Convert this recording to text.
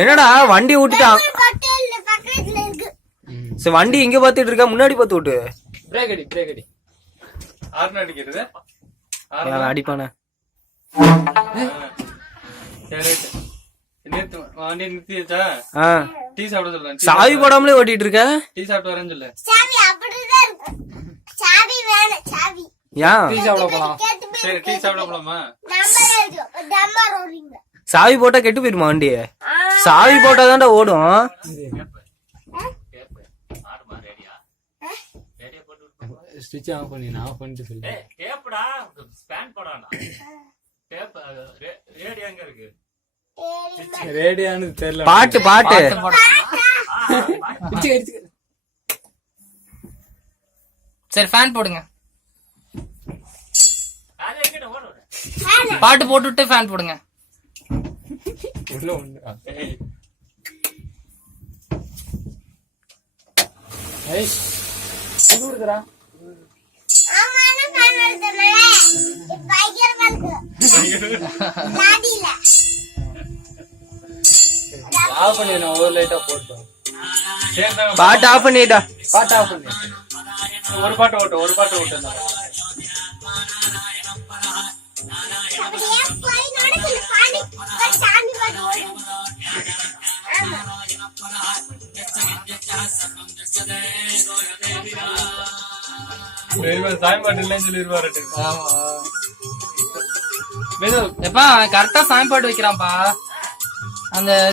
என்னடா வண்டி விட்டுட்டான். சரி வண்டி இங்க பாத்துட்டு இருக்க, முன்னாடி பாத்து விட்டு. பிரேக் அடி பிரேக் அடி. ஆர்ன் அடிக்கிறது அடிப்பானே. வண்டி நிறுத்திச்சா? டீ சாப்பிட சொல்ல. சாவி போடாமலே ஓட்டிட்டு இருக்க. டீ சாப்பிட்டு வரேன்னு சொல்லு. டீ சாப்பிட போலாம். சரி டீ சாப்பிட போலாமா? சாவி போட்டா கெட்டு போயிருமா வண்டி? சாவி போட்டாதான்டா ஓடும். ஸ்விட்ச் ஆஃப் பண்ணி நான் ஆஃப் பண்ணிட்டு சொல்லு. டேப்டா ஸ்பான் போடானா. டேப் ரேடியோ எங்க இருக்கு? ரேடியோன்னு தெரியல. பாட்டு பாட்டு. சரி ஃபேன் போடுங்க. பாட்டு போட்டுட்டு ஃபேன் போடுங்க. உள்ள ஒண்ணு. ஏய் குடுறா. ஆமானா ஃபேன் எடுத்தனே. பயங்கரமா இருக்கு. லாடில. ஆஃப் பண்ணி நான் ஒரு லைட்டா போட்டோம். பாட்டு ஆஃப் பண்ணிடா. பாட்டு ஆஃப் பண்ணு. ஒரு பாட்டு ஓட்டு. அப்படியே போய் நடக்குது பாடி. சாமி பாட்டு ஓடு. ஆமா. சாமி பாட்டு இல்லைன்னு சொல்லிடுவாரு. ஆமா. எப்பா கரெக்டா சாமி பாட்டு வைக்கிறான்ப்பா. அந்த